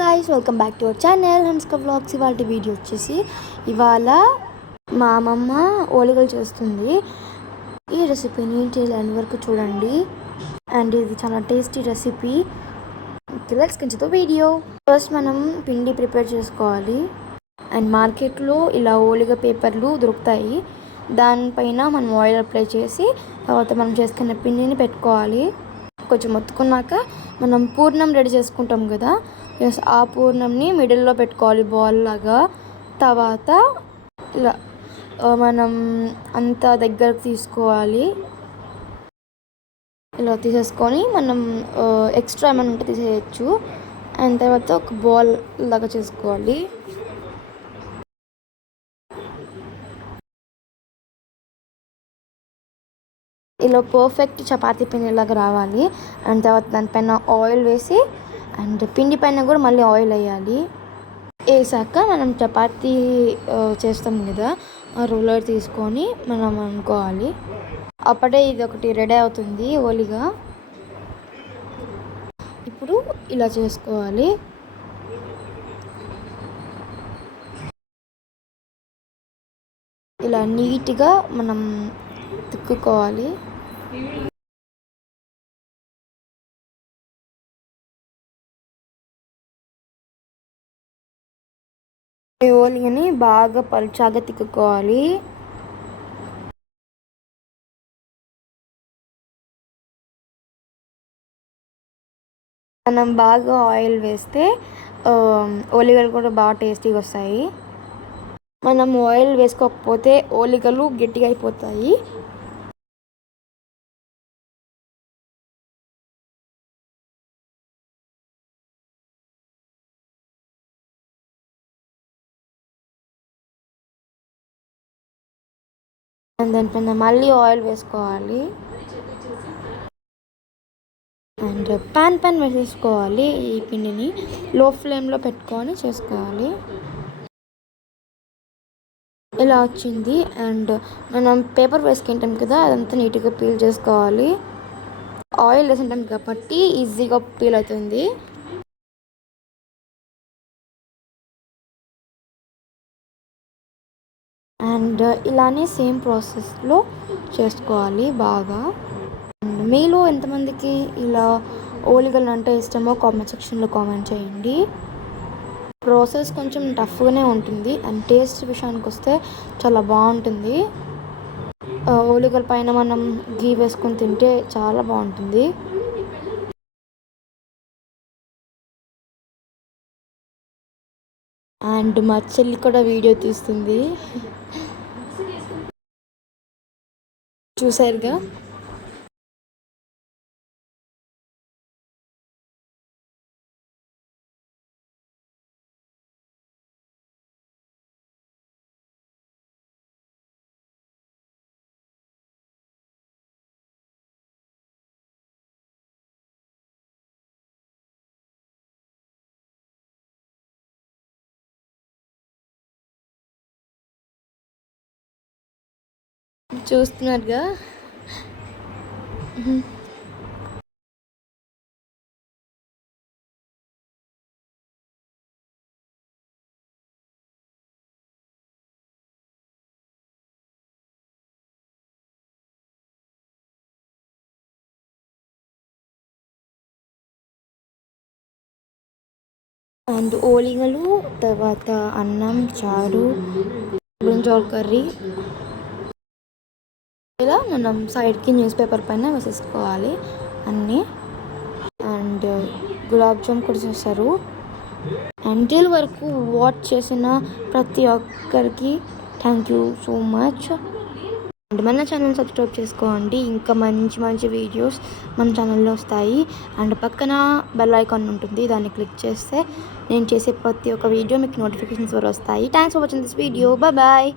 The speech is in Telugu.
Guys, welcome back to our channel Hanska vlogs. ఇవాళ వీడియో వచ్చేసి ఇవాళ మా అమ్మమ్మ ఓలిగలు చేస్తుంది. ఈ రెసిపీని టిల్ ఎండ్ వరకు చూడండి. అండ్ ఇది చాలా tasty recipe. Let's continue the video. First మనం పిండి ప్రిపేర్ చేసుకోవాలి. అండ్ మార్కెట్లో ఇలా ఓలిగ పేపర్లు దొరుకుతాయి. దానిపైన మనం ఆయిల్ అప్లై చేసి తర్వాత మనం చేసుకున్న పిండిని పెట్టుకోవాలి. కొంచెం మొత్తుకున్నాక మనం పూర్ణం రెడీ చేసుకుంటాం కదా, ఆ పూర్ణంని మిడిల్లో పెట్టుకోవాలి బాల్ లాగా. తర్వాత ఇలా మనం అంత దగ్గరకు తీసుకోవాలి. ఇలా తీసేసుకొని మనం ఎక్స్ట్రా ఏమైనా ఉంటే తీసేయచ్చు. అండ్ తర్వాత ఒక బాల్ లాగా చేసుకోవాలి. ఇలా పర్ఫెక్ట్ చపాతీ పిండిలాగా రావాలి. అండ్ తర్వాత దానిపైన ఆయిల్ వేసి అండ్ పిండి పైన కూడా మళ్ళీ ఆయిల్ వేయాలి. వేసాక మనం చపాతీ చేస్తాం కదా, ఆ రోలర్ తీసుకొని మనం అనుకోవాలి. అప్పుడే ఇది ఒకటి రెడీ అవుతుంది ఓలిగా. ఇప్పుడు ఇలా చేసుకోవాలి. ఇలా నీట్గా మనం తిక్కుకోవాలి. ఈ ఓలిగని బాగా పలుచాగా తిక్కుకోవాలి. మనం బాగా ఆయిల్ వేస్తే ఓలిగలు కూడా బాగా టేస్టీగా వస్తాయి. మనం ఆయిల్ వేసుకోకపోతే ఓలిగలు గట్టిగా అయిపోతాయి. అండ్ దానిపైన మళ్ళీ ఆయిల్ వేసుకోవాలి. అండ్ పాన్ వేసేసుకోవాలి. ఈ పిండిని లో ఫ్లేమ్లో పెట్టుకొని చేసుకోవాలి. ఇలా వచ్చింది. అండ్ మనం పేపర్ వేసుకుంటాం కదా, అదంతా నీట్గా పీల్ చేసుకోవాలి. ఆయిల్ వేసుకుంటాం కాబట్టి ఈజీగా పీల్ అవుతుంది. అండ్ ఇలానే సేమ్ ప్రాసెస్లో చేసుకోవాలి బాగా. మీలో ఎంతమందికి ఇలా ఓలిగలు అంటే ఇష్టమో కామెంట్ సెక్షన్లో కామెంట్ చేయండి. ప్రాసెస్ కొంచెం టఫ్గానే ఉంటుంది. అండ్ టేస్ట్ విషయానికి వస్తే చాలా బాగుంటుంది. ఓలిగల పైన మనం గీ వేసుకొని తింటే చాలా బాగుంటుంది. అండ్ మా చెల్లి కూడా వీడియో తీస్తుంది, చూసారుగా. చూస్తున్నారుగా. అండ్ ఓలిగలు, తర్వాత అన్నం, చారు, బ్రింజాల్ కర్రీ ఇలా మనం సైడ్కి న్యూస్ పేపర్ పైన వేసేసుకోవాలి అన్నీ. అండ్ గులాబ్ జామ్ కూడా చేస్తారు. అంటిల్ వరకు వాచ్ చేసిన ప్రతి ఒక్కరికి thank you so much. And మన ఛానల్ సబ్స్క్రైబ్ చేసుకోండి. ఇంకా మంచి మంచి వీడియోస్ మన ఛానల్లో వస్తాయి. అండ్ పక్కన బెల్ ఐకాన్ ఉంటుంది, దాన్ని క్లిక్ చేస్తే నేను చేసే ప్రతి ఒక్క వీడియో మీకు నోటిఫికేషన్స్ వస్తాయి. Thanks for watching this video. Bye.